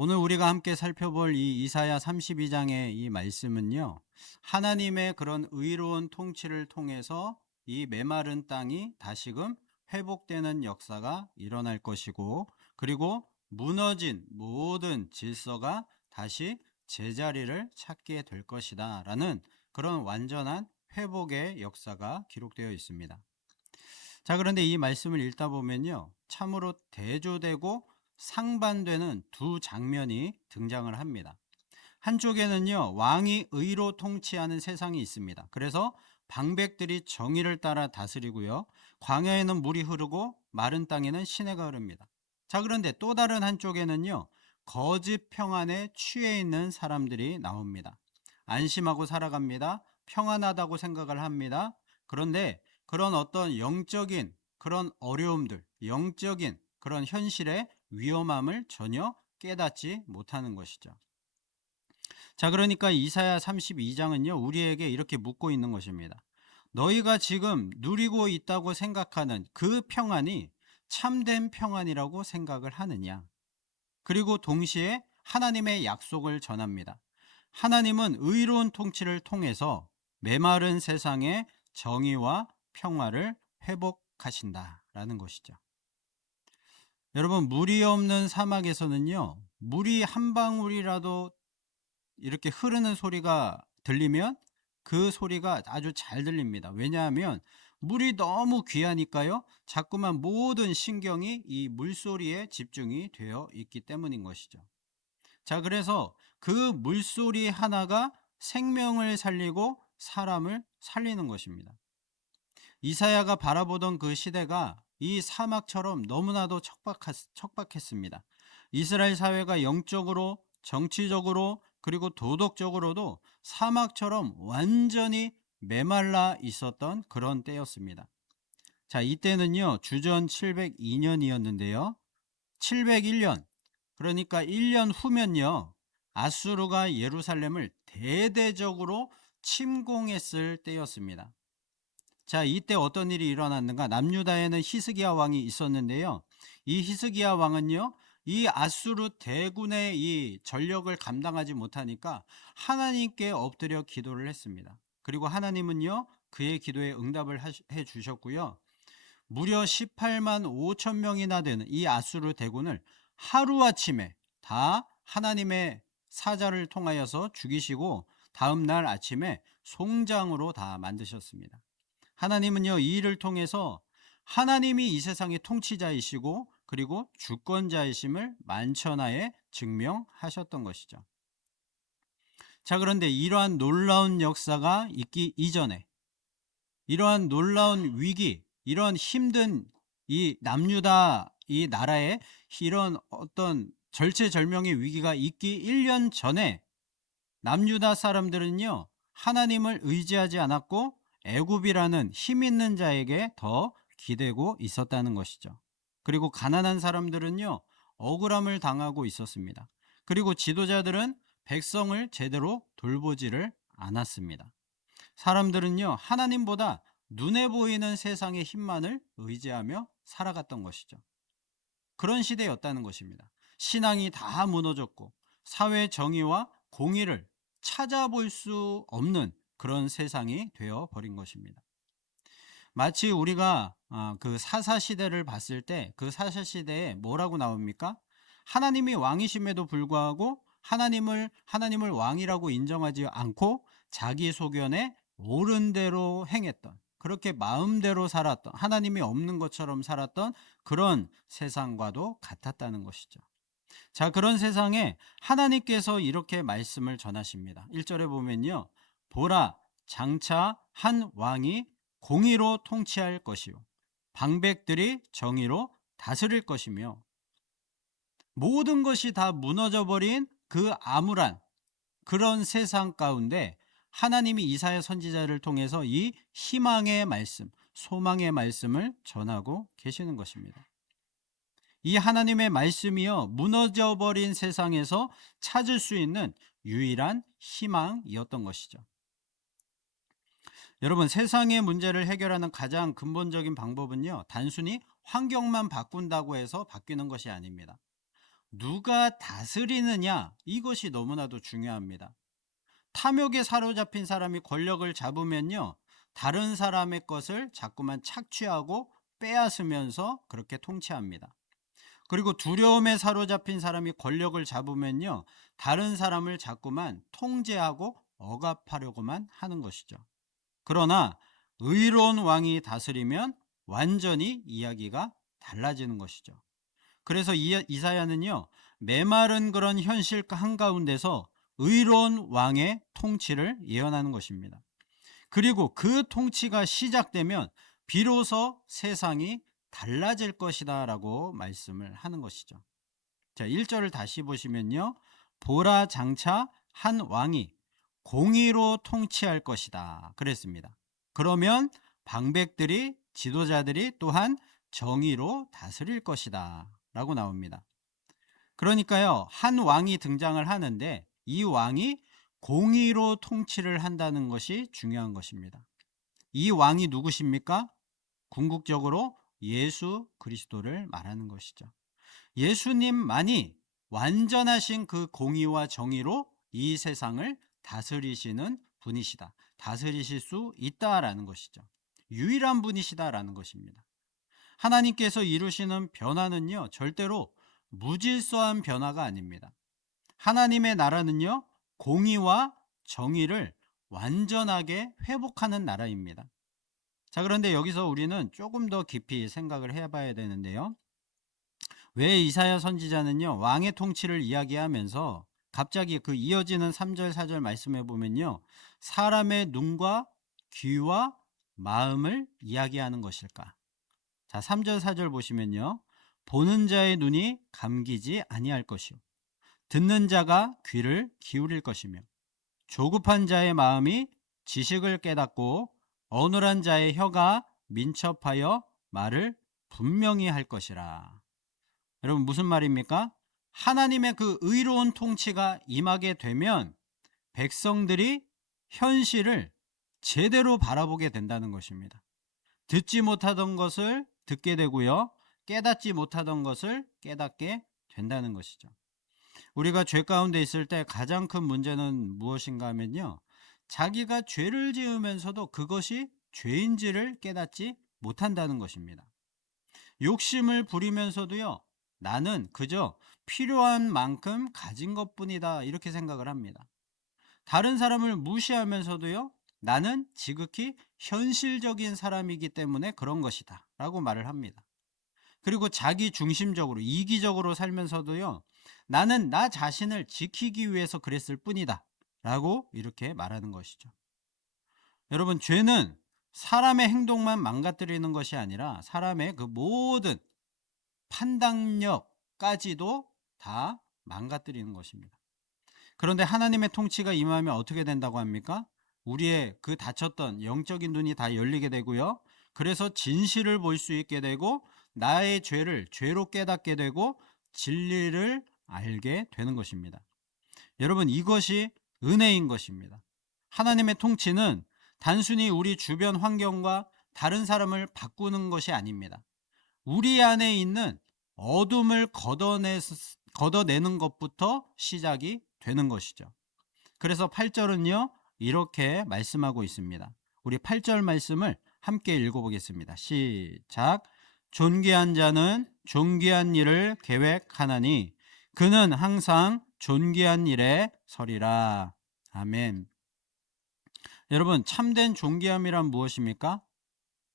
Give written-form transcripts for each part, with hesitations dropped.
오늘 우리가 함께 살펴볼 이 이사야 32장의 이 말씀은요, 하나님의 그런 의로운 통치를 통해서 이 메마른 땅이 다시금 회복되는 역사가 일어날 것이고, 그리고 무너진 모든 질서가 다시 제자리를 찾게 될 것이다 라는 그런 완전한 회복의 역사가 기록되어 있습니다. 자, 그런데 이 말씀을 읽다 보면요, 참으로 대조되고 상반되는 두 장면이 등장을 합니다. 한쪽에는요, 왕이 의로 통치하는 세상이 있습니다. 그래서 방백들이 정의를 따라 다스리고요, 광야에는 물이 흐르고 마른 땅에는 시내가 흐릅니다. 자, 그런데 또 다른 한쪽에는요, 거짓 평안에 취해 있는 사람들이 나옵니다. 안심하고 살아갑니다. 평안하다고 생각을 합니다. 그런데 그런 어떤 영적인 그런 어려움들, 영적인 그런 현실의 위험함을 전혀 깨닫지 못하는 것이죠. 자, 그러니까 이사야 32장은요, 우리에게 이렇게 묻고 있는 것입니다. 너희가 지금 누리고 있다고 생각하는 그 평안이 참된 평안이라고 생각을 하느냐? 그리고 동시에 하나님의 약속을 전합니다. 하나님은 의로운 통치를 통해서 메마른 세상의 정의와 평화를 회복하신다라는 것이죠. 여러분, 물이 없는 사막에서는요, 물이 한 방울이라도 이렇게 흐르는 소리가 들리면 그 소리가 아주 잘 들립니다. 왜냐하면 물이 너무 귀하니까요, 자꾸만 모든 신경이 이 물소리에 집중이 되어 있기 때문인 것이죠. 자, 그래서 그 물소리 하나가 생명을 살리고 사람을 살리는 것입니다. 이사야가 바라보던 그 시대가 이 사막처럼 너무나도 척박했습니다. 이스라엘 사회가 영적으로, 정치적으로, 그리고 도덕적으로도 사막처럼 완전히 메말라 있었던 그런 때였습니다. 자, 이때는요, 주전 702년이었는데요. 701년, 그러니까 1년 후면요, 아수르가 예루살렘을 대대적으로 침공했을 때였습니다. 자, 이때 어떤 일이 일어났는가? 남유다에는 히스기야 왕이 있었는데요. 이 히스기야 왕은요, 이 아수르 대군의 이 전력을 감당하지 못하니까 하나님께 엎드려 기도를 했습니다. 그리고 하나님은요, 그의 기도에 응답을 해 주셨고요. 무려 18만 5천 명이나 되는 이 아수르 대군을 하루아침에 다 하나님의 사자를 통하여서 죽이시고 다음 날 아침에 송장으로 다 만드셨습니다. 하나님은요, 이 일을 통해서 하나님이 이 세상의 통치자이시고 그리고 주권자이심을 만천하에 증명하셨던 것이죠. 자, 그런데 이러한 놀라운 역사가 있기 이전에, 이러한 놀라운 위기, 이런 힘든 이 남유다 이 나라에 이런 어떤 절체절명의 위기가 있기 1년 전에 남유다 사람들은요, 하나님을 의지하지 않았고 애굽이라는 힘 있는 자에게 더 기대고 있었다는 것이죠. 그리고 가난한 사람들은요, 억울함을 당하고 있었습니다. 그리고 지도자들은 백성을 제대로 돌보지를 않았습니다. 사람들은요, 하나님보다 눈에 보이는 세상의 힘만을 의지하며 살아갔던 것이죠. 그런 시대였다는 것입니다. 신앙이 다 무너졌고 사회 정의와 공의를 찾아볼 수 없는 그런 세상이 되어 버린 것입니다. 마치 우리가 그 사사 시대를 봤을 때 그 사사 시대에 뭐라고 나옵니까? 하나님이 왕이심에도 불구하고 하나님을 왕이라고 인정하지 않고 자기 소견에 옳은 대로 행했던, 그렇게 마음대로 살았던, 하나님이 없는 것처럼 살았던 그런 세상과도 같았다는 것이죠. 자, 그런 세상에 하나님께서 이렇게 말씀을 전하십니다. 1절에 보면요, 보라, 장차 한 왕이 공의로 통치할 것이요 방백들이 정의로 다스릴 것이며, 모든 것이 다 무너져 버린 그 암울한 그런 세상 가운데 하나님이 이사야 선지자를 통해서 이 희망의 말씀, 소망의 말씀을 전하고 계시는 것입니다. 이 하나님의 말씀이요, 무너져 버린 세상에서 찾을 수 있는 유일한 희망이었던 것이죠. 여러분, 세상의 문제를 해결하는 가장 근본적인 방법은요, 단순히 환경만 바꾼다고 해서 바뀌는 것이 아닙니다. 누가 다스리느냐, 이것이 너무나도 중요합니다. 탐욕에 사로잡힌 사람이 권력을 잡으면요, 다른 사람의 것을 자꾸만 착취하고 빼앗으면서 그렇게 통치합니다. 그리고 두려움에 사로잡힌 사람이 권력을 잡으면요, 다른 사람을 자꾸만 통제하고 억압하려고만 하는 것이죠. 그러나 의로운 왕이 다스리면 완전히 이야기가 달라지는 것이죠. 그래서 이사야는요, 메마른 그런 현실 한가운데서 의로운 왕의 통치를 예언하는 것입니다. 그리고 그 통치가 시작되면 비로소 세상이 달라질 것이다 라고 말씀을 하는 것이죠. 자, 1절을 다시 보시면요, 보라, 장차 한 왕이 공의로 통치할 것이다 그랬습니다. 그러면 방백들이, 지도자들이 또한 정의로 다스릴 것이다 라고 나옵니다. 그러니까요, 한 왕이 등장을 하는데 이 왕이 공의로 통치를 한다는 것이 중요한 것입니다. 이 왕이 누구십니까? 궁극적으로 예수 그리스도를 말하는 것이죠. 예수님만이 완전하신 그 공의와 정의로 이 세상을 다스리시는 분이시다. 다스리실 수 있다라는 것이죠. 유일한 분이시다라는 것입니다. 하나님께서 이루시는 변화는요, 절대로 무질서한 변화가 아닙니다. 하나님의 나라는요, 공의와 정의를 완전하게 회복하는 나라입니다. 자, 그런데 여기서 우리는 조금 더 깊이 생각을 해봐야 되는데요. 왜 이사야 선지자는요, 왕의 통치를 이야기하면서 갑자기 그 이어지는 3절 4절 말씀해 보면요, 사람의 눈과 귀와 마음을 이야기하는 것일까? 자, 3절 4절 보시면요, 보는 자의 눈이 감기지 아니할 것이요, 듣는 자가 귀를 기울일 것이며, 조급한 자의 마음이 지식을 깨닫고 어눌한 자의 혀가 민첩하여 말을 분명히 할 것이라. 여러분, 무슨 말입니까? 하나님의 그 의로운 통치가 임하게 되면 백성들이 현실을 제대로 바라보게 된다는 것입니다. 듣지 못하던 것을 듣게 되고요, 깨닫지 못하던 것을 깨닫게 된다는 것이죠. 우리가 죄 가운데 있을 때 가장 큰 문제는 무엇인가 하면요, 자기가 죄를 지으면서도 그것이 죄인지를 깨닫지 못한다는 것입니다. 욕심을 부리면서도요, 나는 그저 필요한 만큼 가진 것뿐이다 이렇게 생각을 합니다. 다른 사람을 무시하면서도요, 나는 지극히 현실적인 사람이기 때문에 그런 것이다 라고 말을 합니다. 그리고 자기 중심적으로 이기적으로 살면서도요, 나는 나 자신을 지키기 위해서 그랬을 뿐이다 라고 이렇게 말하는 것이죠. 여러분, 죄는 사람의 행동만 망가뜨리는 것이 아니라 사람의 그 모든 판단력까지도 다 망가뜨리는 것입니다. 그런데 하나님의 통치가 임하면 어떻게 된다고 합니까? 우리의 그 닫혔던 영적인 눈이 다 열리게 되고요, 그래서 진실을 볼 수 있게 되고 나의 죄를 죄로 깨닫게 되고 진리를 알게 되는 것입니다. 여러분, 이것이 은혜인 것입니다. 하나님의 통치는 단순히 우리 주변 환경과 다른 사람을 바꾸는 것이 아닙니다. 우리 안에 있는 어둠을 걷어내는 것부터 시작이 되는 것이죠. 그래서 8절은요, 이렇게 말씀하고 있습니다. 우리 8절 말씀을 함께 읽어보겠습니다. 시작. 존귀한 자는 존귀한 일을 계획하나니 그는 항상 존귀한 일에 서리라. 아멘. 여러분, 참된 존귀함이란 무엇입니까?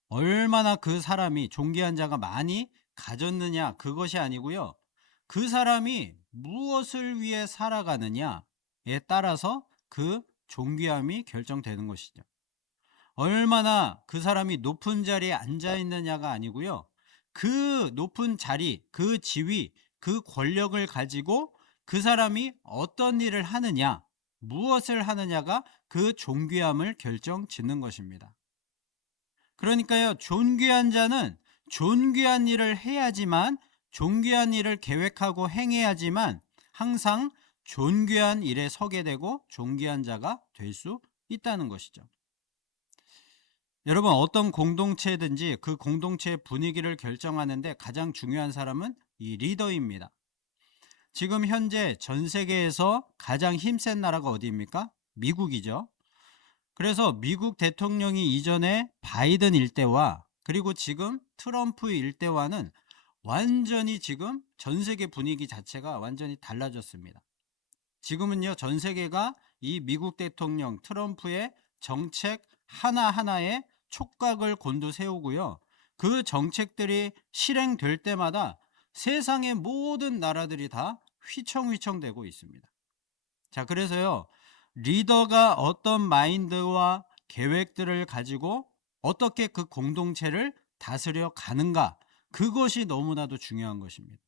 얼마나 그 사람이 존귀한 자가 많이 가졌느냐, 그것이 아니고요, 그 사람이 무엇을 위해 살아가느냐에 따라서 그 존귀함이 결정되는 것이죠. 얼마나 그 사람이 높은 자리에 앉아 있느냐가 아니고요, 그 높은 자리, 그 지위, 그 권력을 가지고 그 사람이 어떤 일을 하느냐, 무엇을 하느냐가 그 존귀함을 결정 짓는 것입니다. 그러니까요, 존귀한 자는 존귀한 일을 해야지만, 존귀한 일을 계획하고 행해야지만 항상 존귀한 일에 서게 되고 존귀한 자가 될 수 있다는 것이죠. 여러분, 어떤 공동체든지 그 공동체의 분위기를 결정하는데 가장 중요한 사람은 이 리더입니다. 지금 현재 전 세계에서 가장 힘센 나라가 어디입니까? 미국이죠. 그래서 미국 대통령이 이전에 바이든 일때와 그리고 지금 트럼프 일때와는 완전히 지금 전 세계 분위기 자체가 완전히 달라졌습니다. 지금은요, 전 세계가 이 미국 대통령 트럼프의 정책 하나하나에 촉각을 곤두세우고요. 그 정책들이 실행될 때마다 세상의 모든 나라들이 다 휘청휘청대고 있습니다. 자, 그래서요, 리더가 어떤 마인드와 계획들을 가지고 어떻게 그 공동체를 다스려 가는가, 그것이 너무나도 중요한 것입니다.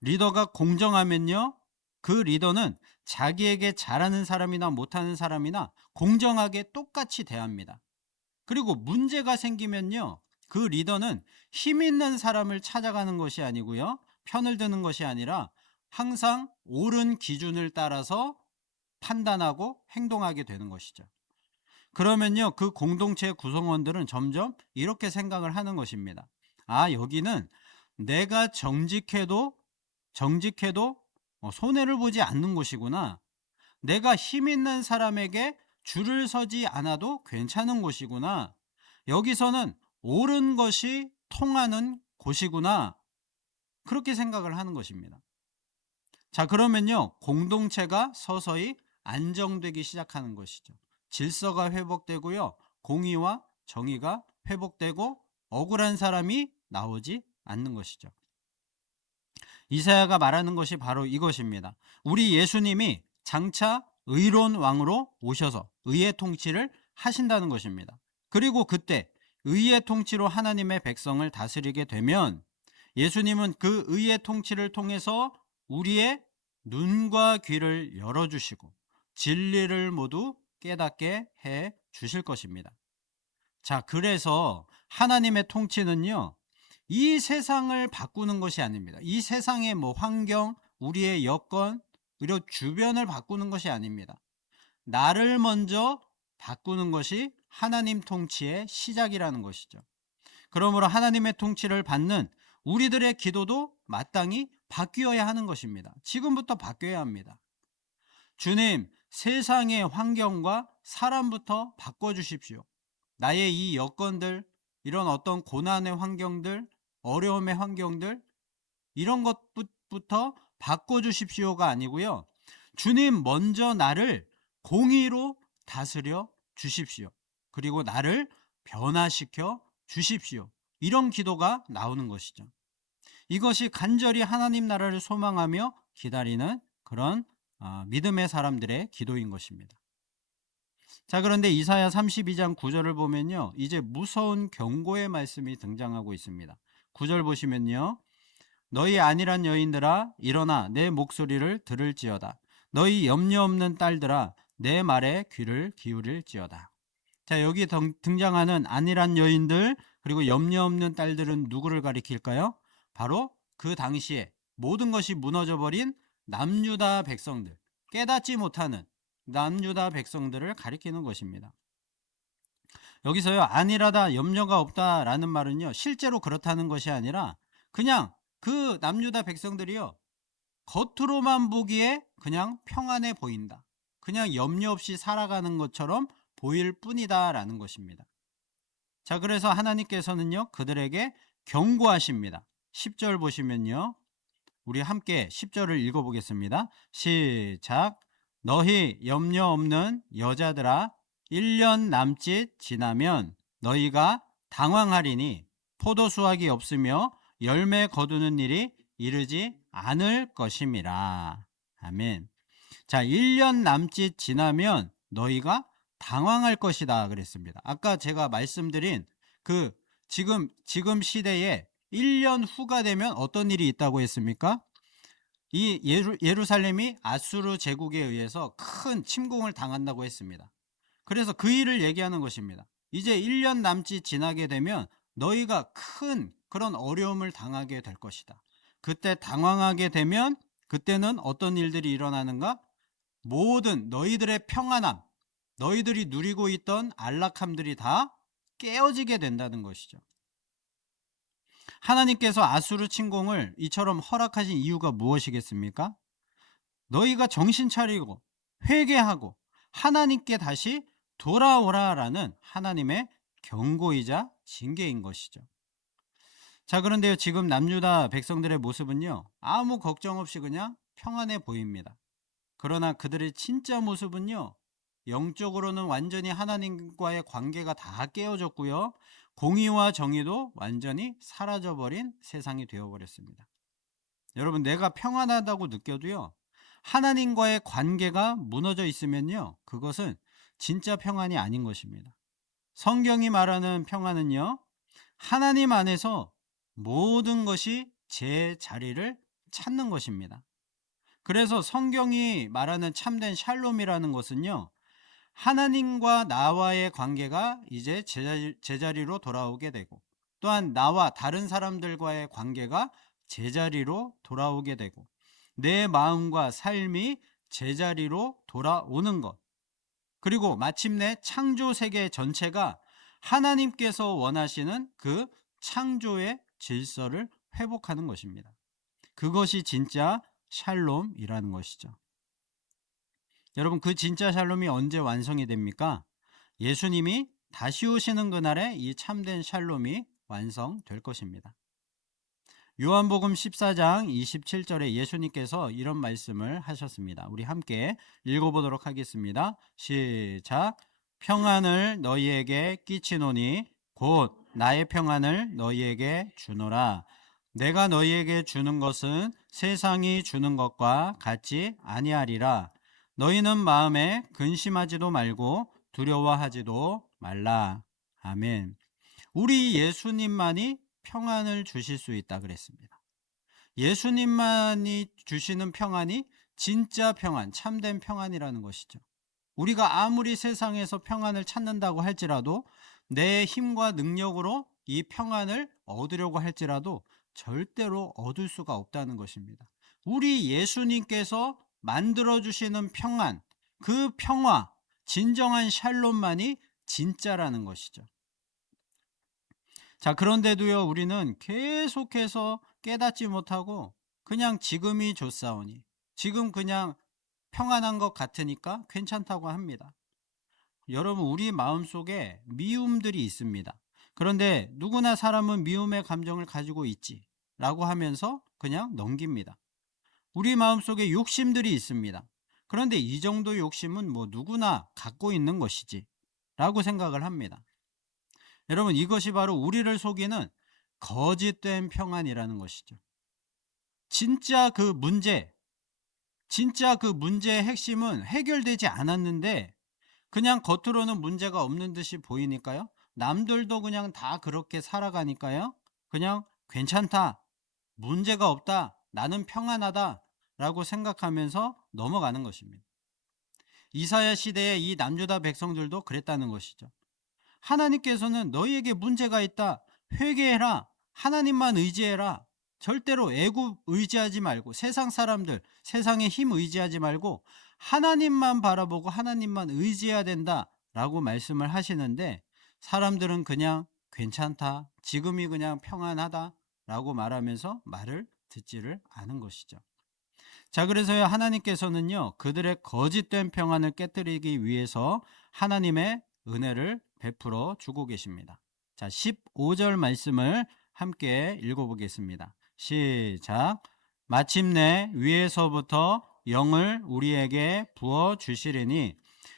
리더가 공정하면요, 그 리더는 자기에게 잘하는 사람이나 못하는 사람이나 공정하게 똑같이 대합니다. 그리고 문제가 생기면요, 그 리더는 힘 있는 사람을 찾아가는 것이 아니고요, 편을 드는 것이 아니라 항상 옳은 기준을 따라서 판단하고 행동하게 되는 것이죠. 그러면요, 그 공동체 구성원들은 점점 이렇게 생각을 하는 것입니다. 아, 여기는 내가 정직해도 손해를 보지 않는 곳이구나. 내가 힘 있는 사람에게 줄을 서지 않아도 괜찮은 곳이구나. 여기서는 옳은 것이 통하는 곳이구나. 그렇게 생각을 하는 것입니다. 자, 그러면요, 공동체가 서서히 안정되기 시작하는 것이죠. 질서가 회복되고요, 공의와 정의가 회복되고 억울한 사람이 나오지 않는 것이죠. 이사야가 말하는 것이 바로 이것입니다. 우리 예수님이 장차 의로운 왕으로 오셔서 의의 통치를 하신다는 것입니다. 그리고 그때 의의 통치로 하나님의 백성을 다스리게 되면 예수님은 그 의의 통치를 통해서 우리의 눈과 귀를 열어주시고 진리를 모두 깨닫게 해 주실 것입니다. 자, 그래서 하나님의 통치는요, 이 세상을 바꾸는 것이 아닙니다. 이 세상의 환경, 우리의 여건, 그리고 주변을 바꾸는 것이 아닙니다. 나를 먼저 바꾸는 것이 하나님 통치의 시작이라는 것이죠. 그러므로 하나님의 통치를 받는 우리들의 기도도 마땅히 바뀌어야 하는 것입니다. 지금부터 바뀌어야 합니다. 주님, 세상의 환경과 사람부터 바꿔주십시오. 나의 이 여건들, 이런 어떤 고난의 환경들, 어려움의 환경들, 이런 것부터 바꿔주십시오가 아니고요. 주님, 먼저 나를 공의로 다스려 주십시오. 그리고 나를 변화시켜 주십시오. 이런 기도가 나오는 것이죠. 이것이 간절히 하나님 나라를 소망하며 기다리는 그런 믿음의 사람들의 기도인 것입니다. 자, 그런데 이사야 32장 9절을 보면요, 이제 무서운 경고의 말씀이 등장하고 있습니다. 9절 보시면요, 너희 안일한 여인들아 일어나 내 목소리를 들을지어다. 너희 염려 없는 딸들아 내 말에 귀를 기울일지어다. 자, 여기 등장하는 안일한 여인들 그리고 염려 없는 딸들은 누구를 가리킬까요? 바로 그 당시에 모든 것이 무너져버린 남유다 백성들, 깨닫지 못하는 남유다 백성들을 가리키는 것입니다. 여기서요, 안일하다, 염려가 없다라는 말은요, 실제로 그렇다는 것이 아니라 그냥 그 남유다 백성들이요, 겉으로만 보기에 그냥 평안해 보인다, 그냥 염려 없이 살아가는 것처럼 보일 뿐이다 라는 것입니다. 자, 그래서 하나님께서는요, 그들에게 경고하십니다. 10절 보시면요, 우리 함께 10절을 읽어보겠습니다. 시작. 너희 염려 없는 여자들아 1년 남짓 지나면 너희가 당황하리니 포도 수확이 없으며 열매 거두는 일이 이르지 않을 것임이라. 아멘. 자, 1년 남짓 지나면 너희가 당황할 것이다 그랬습니다. 아까 제가 말씀드린 그 지금 시대에 1년 후가 되면 어떤 일이 있다고 했습니까? 이 예루살렘이 아수르 제국에 의해서 큰 침공을 당한다고 했습니다. 그래서 그 일을 얘기하는 것입니다. 이제 1년 남짓 지나게 되면 너희가 큰 그런 어려움을 당하게 될 것이다. 그때 당황하게 되면 그때는 어떤 일들이 일어나는가? 모든 너희들의 평안함, 너희들이 누리고 있던 안락함들이 다 깨어지게 된다는 것이죠. 하나님께서 아수르 침공을 이처럼 허락하신 이유가 무엇이겠습니까? 너희가 정신 차리고 회개하고 하나님께 다시 돌아오라라는 하나님의 경고이자 징계인 것이죠. 자, 그런데요, 지금 남유다 백성들의 모습은요, 아무 걱정 없이 그냥 평안해 보입니다. 그러나 그들의 진짜 모습은요, 영적으로는 완전히 하나님과의 관계가 다 깨어졌고요, 공의와 정의도 완전히 사라져버린 세상이 되어버렸습니다. 여러분, 내가 평안하다고 느껴도요, 하나님과의 관계가 무너져 있으면요, 그것은 진짜 평안이 아닌 것입니다. 성경이 말하는 평안은요, 하나님 안에서 모든 것이 제 자리를 찾는 것입니다. 그래서 성경이 말하는 참된 샬롬이라는 것은요, 하나님과 나와의 관계가 이제 제자리로 돌아오게 되고, 또한 나와 다른 사람들과의 관계가 제자리로 돌아오게 되고, 내 마음과 삶이 제자리로 돌아오는 것, 그리고 마침내 창조 세계 전체가 하나님께서 원하시는 그 창조의 질서를 회복하는 것입니다. 그것이 진짜 샬롬이라는 것이죠. 여러분, 그 진짜 샬롬이 언제 완성이 됩니까? 예수님이 다시 오시는 그날에 이 참된 샬롬이 완성될 것입니다. 요한복음 14장 27절에 예수님께서 이런 말씀을 하셨습니다. 우리 함께 읽어보도록 하겠습니다. 시작. 평안을 너희에게 끼치노니 곧 나의 평안을 너희에게 주노라. 내가 너희에게 주는 것은 세상이 주는 것과 같지 아니하리라. 너희는 마음에 근심하지도 말고 두려워하지도 말라. 아멘. 우리 예수님만이 평안을 주실 수 있다 그랬습니다. 예수님만이 주시는 평안이 진짜 평안, 참된 평안이라는 것이죠. 우리가 아무리 세상에서 평안을 찾는다고 할지라도, 내 힘과 능력으로 이 평안을 얻으려고 할지라도 절대로 얻을 수가 없다는 것입니다. 우리 예수님께서 만들어주시는 평안, 그 평화, 진정한 샬롬만이 진짜라는 것이죠. 자, 그런데도요, 우리는 계속해서 깨닫지 못하고 그냥 지금이 좋사오니, 지금 그냥 평안한 것 같으니까 괜찮다고 합니다. 여러분, 우리 마음속에 미움들이 있습니다. 그런데 누구나 사람은 미움의 감정을 가지고 있지 라고 하면서 그냥 넘깁니다. 우리 마음속에 욕심들이 있습니다. 그런데 이 정도 욕심은 뭐 누구나 갖고 있는 것이지 라고 생각을 합니다. 여러분, 이것이 바로 우리를 속이는 거짓된 평안이라는 것이죠. 진짜 그 문제의 핵심은 해결되지 않았는데 그냥 겉으로는 문제가 없는 듯이 보이니까요, 남들도 그냥 다 그렇게 살아가니까요, 그냥 괜찮다, 문제가 없다, 나는 평안하다 라고 생각하면서 넘어가는 것입니다. 이사야 시대의 이 남유다 백성들도 그랬다는 것이죠. 하나님께서는 너희에게 문제가 있다, 회개해라, 하나님만 의지해라, 절대로 애굽 의지하지 말고, 세상 사람들, 세상의 힘 의지하지 말고 하나님만 바라보고 하나님만 의지해야 된다 라고 말씀을 하시는데, 사람들은 그냥 괜찮다, 지금이 그냥 평안하다 라고 말하면서 말을 듣지를 않은 것이죠. 자, 그래서요, 하나님께서는요, 그들의 거짓된 평안을 깨뜨리기 위해서 하나님의 은혜를 베풀어 주고 계십니다. 자, 15절 말씀을 함께 읽어보겠습니다. 시작. 마침내 위에서부터 영을 우리에게 부어 주시리니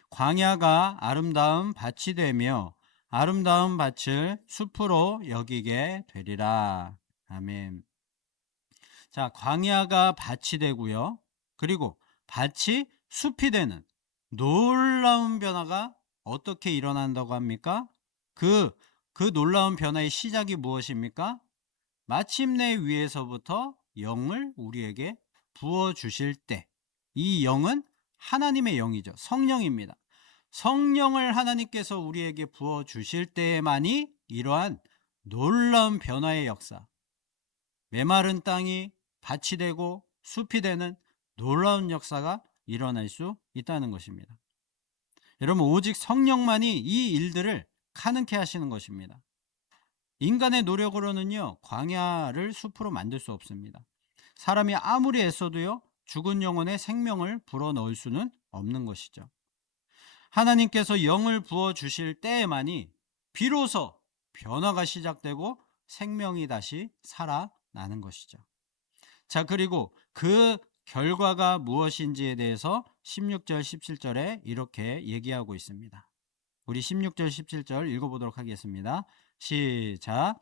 광야가 아름다운 밭이 되며 아름다운 밭을 숲으로 여기게 되리라. 아멘. 자, 광야가 밭이 되고요, 그리고 밭이 숲이 되는 놀라운 변화가 어떻게 일어난다고 합니까? 그 놀라운 변화의 시작이 무엇입니까? 마침내 위에서부터 영을 우리에게 부어 주실 때, 이 영은 하나님의 영이죠. 성령입니다. 성령을 하나님께서 우리에게 부어 주실 때에만이 이러한 놀라운 변화의 역사, 메마른 땅이 밭이 되고 숲이 되는 놀라운 역사가 일어날 수 있다는 것입니다. 여러분, 오직 성령만이 이 일들을 가능케 하시는 것입니다. 인간의 노력으로는요, 광야를 숲으로 만들 수 없습니다. 사람이 아무리 애써도요, 죽은 영혼의 생명을 불어넣을 수는 없는 것이죠. 하나님께서 영을 부어 주실 때에만이 비로소 변화가 시작되고 생명이 다시 살아나는 것이죠. 자, 그리고 그 결과가 무엇인지에 대해서 16절, 17절에 이렇게 얘기하고 있습니다. 우리 16절, 17절 읽어보도록 하겠습니다. 시작.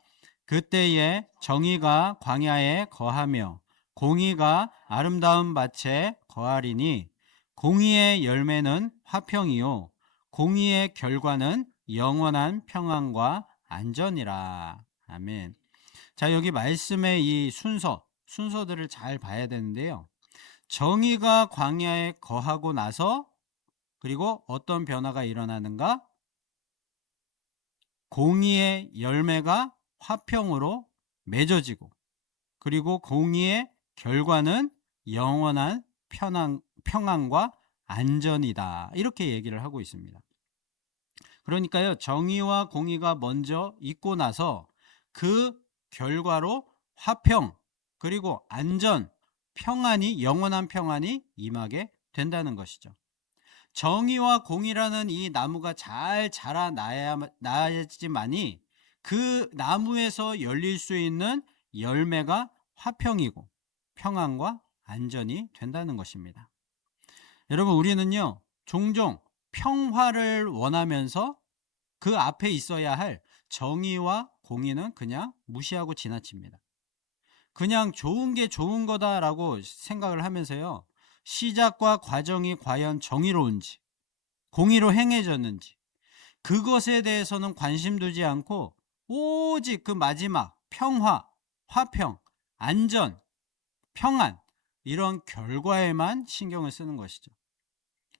그때에 정의가 광야에 거하며 공의가 아름다운 밭에 거하리니 공의의 열매는 화평이요 공의의 결과는 영원한 평안과 안전이라. 아멘. 자, 여기 말씀의 이 순서들을 잘 봐야 되는데요. 정의가 광야에 거하고 나서 그리고 어떤 변화가 일어나는가? 공의의 열매가 화평으로 맺어지고 그리고 공의의 결과는 영원한 평안과 안전이다. 이렇게 얘기를 하고 있습니다. 그러니까요, 정의와 공의가 먼저 있고 나서 그 결과로 화평, 그리고 안전, 평안이, 영원한 평안이 임하게 된다는 것이죠. 정의와 공의라는 이 나무가 잘 자라나야지만이 그 나무에서 열릴 수 있는 열매가 화평이고 평안과 안전이 된다는 것입니다. 여러분, 우리는요, 종종 평화를 원하면서 그 앞에 있어야 할 정의와 공의는 그냥 무시하고 지나칩니다. 그냥 좋은 게 좋은 거다라고 생각을 하면서요, 시작과 과정이 과연 정의로운지, 공의로 행해졌는지, 그것에 대해서는 관심 두지 않고 오직 그 마지막 평화, 화평, 안전, 평안, 이런 결과에만 신경을 쓰는 것이죠.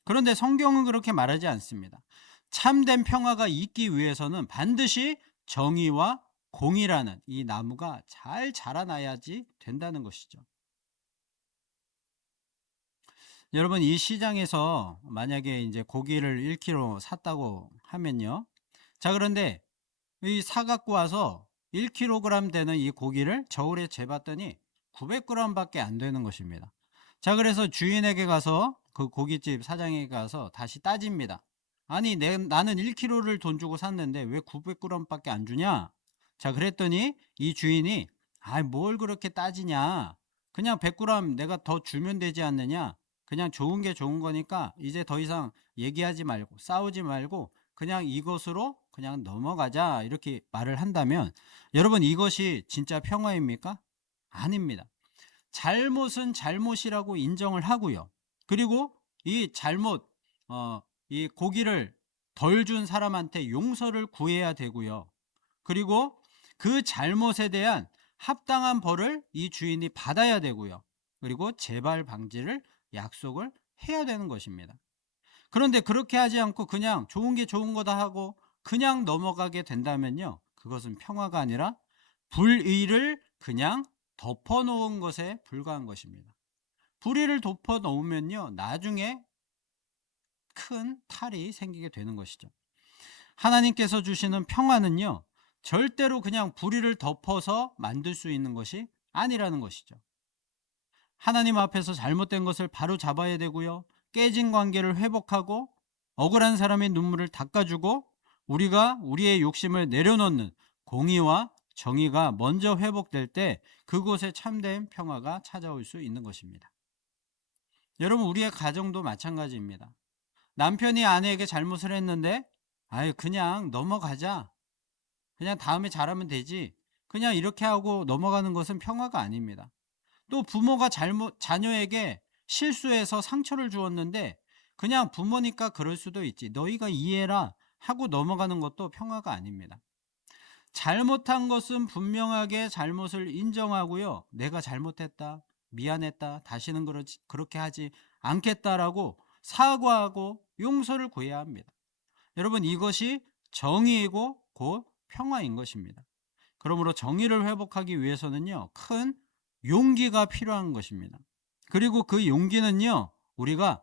그런데 성경은 그렇게 말하지 않습니다. 참된 평화가 있기 위해서는 반드시 정의와 공의라는 이 나무가 잘 자라나야지 된다는 것이죠. 여러분, 이 시장에서 만약에 이제 고기를 1kg 샀다고 하면요. 자, 그런데 이 사 갖고 와서 1kg 되는 이 고기를 저울에 재봤더니 900g 밖에 안 되는 것입니다. 자, 그래서 주인에게 가서 그 고깃집 사장에게 가서 다시 따집니다. 아니, 나는 1kg를 돈 주고 샀는데 왜 900g 밖에 안 주냐? 자, 그랬더니 이 주인이 뭘 그렇게 따지냐? 그냥 100g 내가 더 주면 되지 않느냐? 그냥 좋은 게 좋은 거니까 이제 더 이상 얘기하지 말고 싸우지 말고 그냥 이것으로 그냥 넘어가자, 이렇게 말을 한다면 여러분, 이것이 진짜 평화입니까? 아닙니다. 잘못은 잘못이라고 인정을 하고요. 그리고 이 잘못, 이 고기를 덜 준 사람한테 용서를 구해야 되고요. 그리고 그 잘못에 대한 합당한 벌을 이 주인이 받아야 되고요. 그리고 재발 방지를 약속을 해야 되는 것입니다. 그런데 그렇게 하지 않고 그냥 좋은 게 좋은 거다 하고 그냥 넘어가게 된다면요, 그것은 평화가 아니라 불의를 그냥 덮어놓은 것에 불과한 것입니다. 불의를 덮어놓으면요, 나중에 큰 탈이 생기게 되는 것이죠. 하나님께서 주시는 평화는요, 절대로 그냥 불의를 덮어서 만들 수 있는 것이 아니라는 것이죠. 하나님 앞에서 잘못된 것을 바로 잡아야 되고요, 깨진 관계를 회복하고 억울한 사람의 눈물을 닦아주고 우리가 우리의 욕심을 내려놓는 공의와 정의가 먼저 회복될 때 그곳에 참된 평화가 찾아올 수 있는 것입니다. 여러분, 우리의 가정도 마찬가지입니다. 남편이 아내에게 잘못을 했는데 그냥 넘어가자, 그냥 다음에 잘하면 되지, 그냥 이렇게 하고 넘어가는 것은 평화가 아닙니다. 또 부모가 자녀에게 실수해서 상처를 주었는데 그냥 부모니까 그럴 수도 있지, 너희가 이해해라 하고 넘어가는 것도 평화가 아닙니다. 잘못한 것은 분명하게 잘못을 인정하고요, 내가 잘못했다, 미안했다, 다시는 그렇게 하지 않겠다라고 사과하고 용서를 구해야 합니다. 여러분, 이것이 정의이고 곧 평화인 것입니다. 그러므로 정의를 회복하기 위해서는요, 큰 용기가 필요한 것입니다. 그리고 그 용기는요, 우리가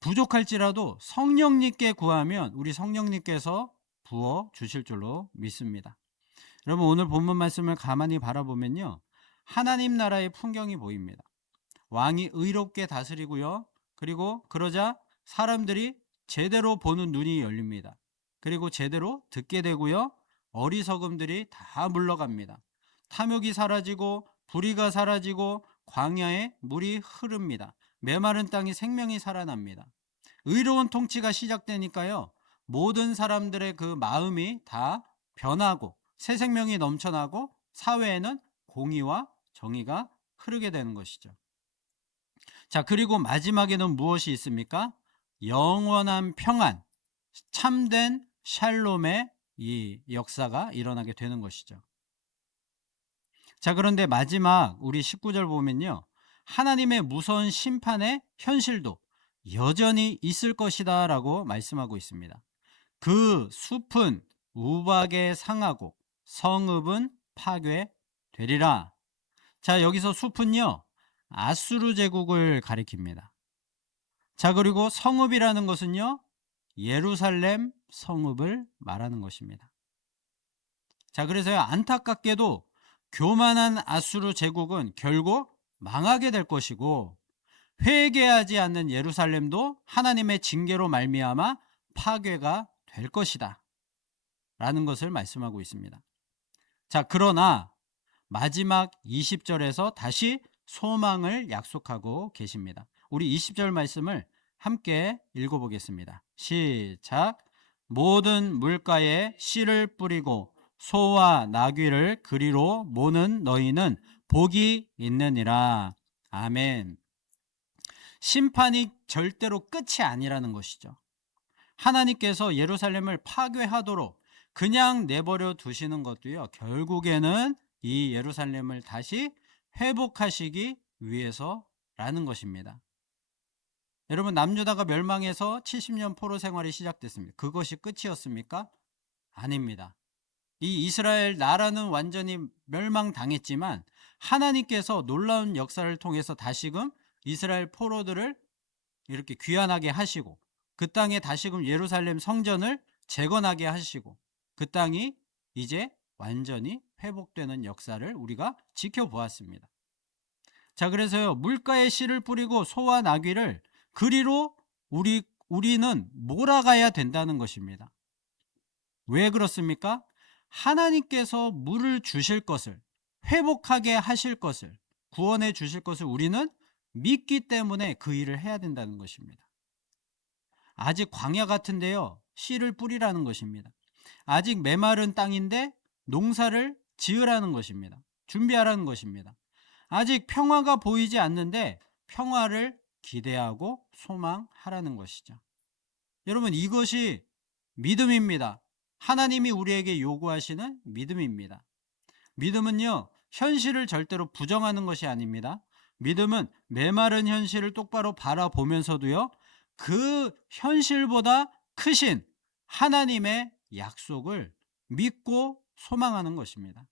부족할지라도 성령님께 구하면 우리 성령님께서 부어 주실 줄로 믿습니다. 여러분 오늘 본문 말씀을 가만히 바라보면요. 하나님 나라의 풍경이 보입니다. 왕이 의롭게 다스리고요. 그리고 그러자 사람들이 제대로 보는 눈이 열립니다. 그리고 제대로 듣게 되고요. 어리석음들이 다 물러갑니다. 탐욕이 사라지고 불의가 사라지고 광야에 물이 흐릅니다. 메마른 땅이 생명이 살아납니다. 의로운 통치가 시작되니까요. 모든 사람들의 그 마음이 다 변하고 새 생명이 넘쳐나고 사회에는 공의와 정의가 흐르게 되는 것이죠. 자, 그리고 마지막에는 무엇이 있습니까? 영원한 평안, 참된 샬롬의 이 역사가 일어나게 되는 것이죠. 자, 그런데 마지막 우리 19절 보면요. 하나님의 무서운 심판의 현실도 여전히 있을 것이다 라고 말씀하고 있습니다. 그 숲은 우박에 상하고 성읍은 파괴되리라. 자, 여기서 숲은요. 아수르 제국을 가리킵니다. 자, 그리고 성읍이라는 것은요. 예루살렘 성읍을 말하는 것입니다. 자, 그래서요. 안타깝게도 교만한 아수르 제국은 결국 망하게 될 것이고 회개하지 않는 예루살렘도 하나님의 징계로 말미암아 파괴가 될 것이다 라는 것을 말씀하고 있습니다. 자, 그러나 마지막 20절에서 다시 소망을 약속하고 계십니다. 우리 20절 말씀을 함께 읽어보겠습니다. 시작. 모든 물가에 씨를 뿌리고 소와 나귀를 그리로 모는 너희는 복이 있느니라. 아멘. 심판이 절대로 끝이 아니라는 것이죠. 하나님께서 예루살렘을 파괴하도록 그냥 내버려 두시는 것도요. 결국에는 이 예루살렘을 다시 회복하시기 위해서라는 것입니다. 여러분 남유다가 멸망해서 70년 포로 생활이 시작됐습니다. 그것이 끝이었습니까? 아닙니다. 이 이스라엘 나라는 완전히 멸망당했지만 하나님께서 놀라운 역사를 통해서 다시금 이스라엘 포로들을 이렇게 귀환하게 하시고 그 땅에 다시금 예루살렘 성전을 재건하게 하시고 그 땅이 이제 완전히 회복되는 역사를 우리가 지켜보았습니다. 자, 그래서요 물가에 씨를 뿌리고 소와 나귀를 그리로 우리는 몰아가야 된다는 것입니다. 왜 그렇습니까? 하나님께서 물을 주실 것을 회복하게 하실 것을 구원해 주실 것을 우리는 믿기 때문에 그 일을 해야 된다는 것입니다. 아직 광야 같은데요 씨를 뿌리라는 것입니다. 아직 메마른 땅인데 농사를 지으라는 것입니다. 준비하라는 것입니다. 아직 평화가 보이지 않는데 평화를 기대하고 소망하라는 것이죠. 여러분 이것이 믿음입니다. 하나님이 우리에게 요구하시는 믿음입니다. 믿음은요 현실을 절대로 부정하는 것이 아닙니다. 믿음은 메마른 현실을 똑바로 바라보면서도요 그 현실보다 크신 하나님의 약속을 믿고 소망하는 것입니다.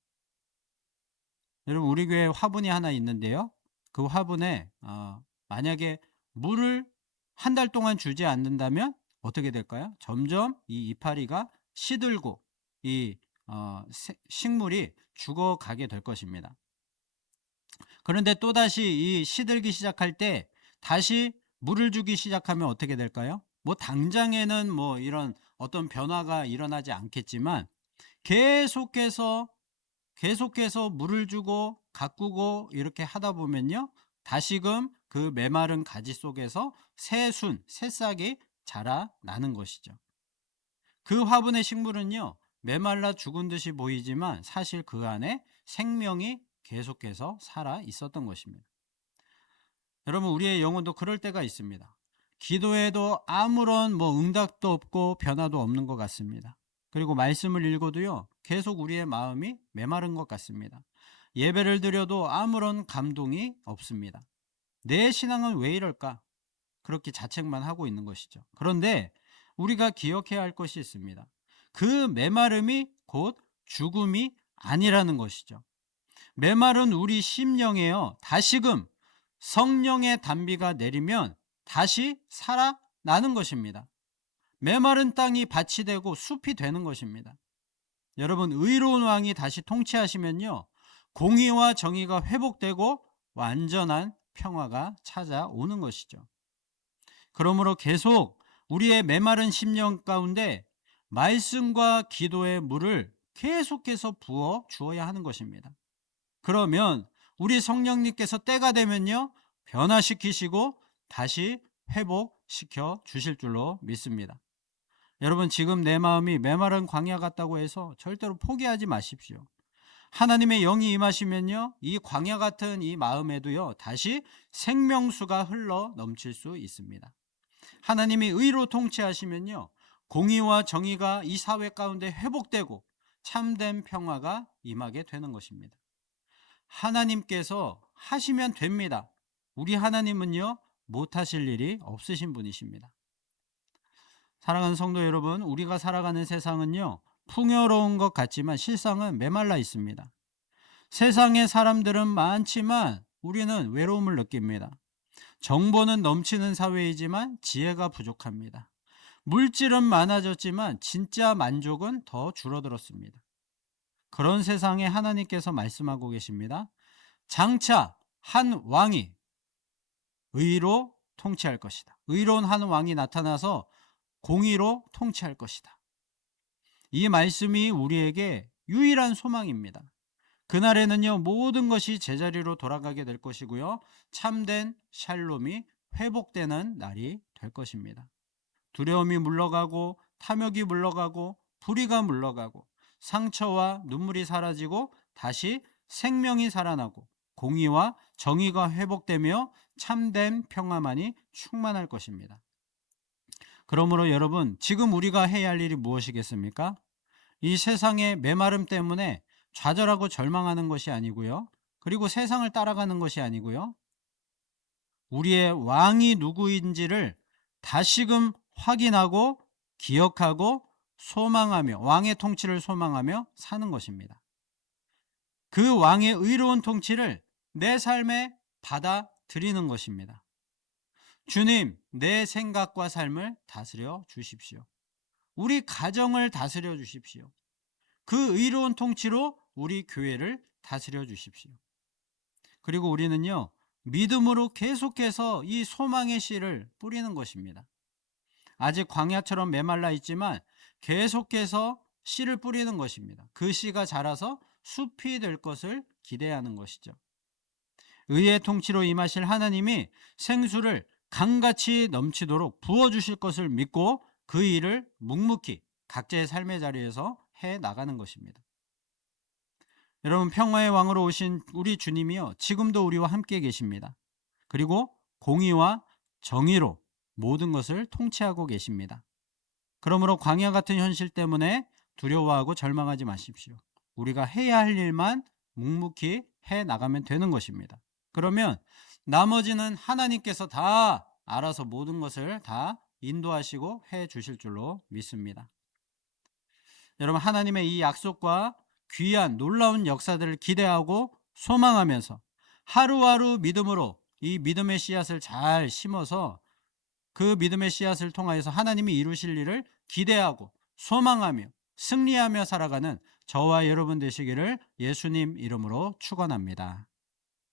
여러분 우리 교회에 화분이 하나 있는데요 그 화분에 만약에 물을 한 달 동안 주지 않는다면 어떻게 될까요? 점점 이 이파리가 시들고 이 식물이 죽어가게 될 것입니다. 그런데 또다시 이 시들기 시작할 때 다시 물을 주기 시작하면 어떻게 될까요? 뭐 당장에는 뭐 이런 어떤 변화가 일어나지 않겠지만 계속해서 물을 주고 가꾸고 이렇게 하다 보면요 다시금 그 메마른 가지 속에서 새싹이 자라나는 것이죠. 그 화분의 식물은요 메말라 죽은 듯이 보이지만 사실 그 안에 생명이 계속해서 살아 있었던 것입니다. 여러분 우리의 영혼도 그럴 때가 있습니다. 기도해도 아무런 응답도 없고 변화도 없는 것 같습니다. 그리고 말씀을 읽어도요 계속 우리의 마음이 메마른 것 같습니다. 예배를 드려도 아무런 감동이 없습니다. 내 신앙은 왜 이럴까? 그렇게 자책만 하고 있는 것이죠. 그런데 우리가 기억해야 할 것이 있습니다. 그 메마름이 곧 죽음이 아니라는 것이죠. 메마른 우리 심령에요 다시금 성령의 단비가 내리면 다시 살아나는 것입니다. 메마른 땅이 밭이 되고 숲이 되는 것입니다. 여러분, 의로운 왕이 다시 통치하시면요, 공의와 정의가 회복되고 완전한 평화가 찾아오는 것이죠. 그러므로 계속 우리의 메마른 심령 가운데 말씀과 기도의 물을 계속해서 부어 주어야 하는 것입니다. 그러면 우리 성령님께서 때가 되면요, 변화시키시고 다시 회복시켜 주실 줄로 믿습니다. 여러분, 지금 내 마음이 메마른 광야 같다고 해서 절대로 포기하지 마십시오. 하나님의 영이 임하시면요, 이 광야 같은 이 마음에도요, 다시 생명수가 흘러 넘칠 수 있습니다. 하나님이 의로 통치하시면요, 공의와 정의가 이 사회 가운데 회복되고 참된 평화가 임하게 되는 것입니다. 하나님께서 하시면 됩니다. 우리 하나님은요, 못하실 일이 없으신 분이십니다. 사랑하는 성도 여러분, 우리가 살아가는 세상은요, 풍요로운 것 같지만 실상은 메말라 있습니다. 세상에 사람들은 많지만 우리는 외로움을 느낍니다. 정보는 넘치는 사회이지만 지혜가 부족합니다. 물질은 많아졌지만 진짜 만족은 더 줄어들었습니다. 그런 세상에 하나님께서 말씀하고 계십니다. 장차 한 왕이 의로 통치할 것이다. 의로운 한 왕이 나타나서 공의로 통치할 것이다. 이 말씀이 우리에게 유일한 소망입니다. 그날에는요, 모든 것이 제자리로 돌아가게 될 것이고요, 참된 샬롬이 회복되는 날이 될 것입니다. 두려움이 물러가고 탐욕이 물러가고 불의가 물러가고 상처와 눈물이 사라지고 다시 생명이 살아나고 공의와 정의가 회복되며 참된 평화만이 충만할 것입니다. 그러므로 여러분, 지금 우리가 해야 할 일이 무엇이겠습니까? 이 세상의 메마름 때문에 좌절하고 절망하는 것이 아니고요, 그리고 세상을 따라가는 것이 아니고요, 우리의 왕이 누구인지를 다시금 확인하고 기억하고 소망하며 왕의 통치를 소망하며 사는 것입니다. 그 왕의 의로운 통치를 내 삶에 받아들이는 것입니다. 주님, 내 생각과 삶을 다스려 주십시오. 우리 가정을 다스려 주십시오. 그 의로운 통치로 우리 교회를 다스려 주십시오. 그리고 우리는요, 믿음으로 계속해서 이 소망의 씨를 뿌리는 것입니다. 아직 광야처럼 메말라 있지만 계속해서 씨를 뿌리는 것입니다. 그 씨가 자라서 숲이 될 것을 기대하는 것이죠. 의의 통치로 임하실 하나님이 생수를 강같이 넘치도록 부어주실 것을 믿고 그 일을 묵묵히 각자의 삶의 자리에서 해 나가는 것입니다. 여러분, 평화의 왕으로 오신 우리 주님이요, 지금도 우리와 함께 계십니다. 그리고 공의와 정의로 모든 것을 통치하고 계십니다. 그러므로 광야 같은 현실 때문에 두려워하고 절망하지 마십시오. 우리가 해야 할 일만 묵묵히 해 나가면 되는 것입니다. 그러면 나머지는 하나님께서 다 알아서 모든 것을 다 인도하시고 해 주실 줄로 믿습니다. 여러분, 하나님의 이 약속과 귀한 놀라운 역사들을 기대하고 소망하면서 하루하루 믿음으로 이 믿음의 씨앗을 잘 심어서 그 믿음의 씨앗을 통하여서 하나님이 이루실 일을 기대하고 소망하며 승리하며 살아가는 저와 여러분 되시기를 예수님 이름으로 축원합니다.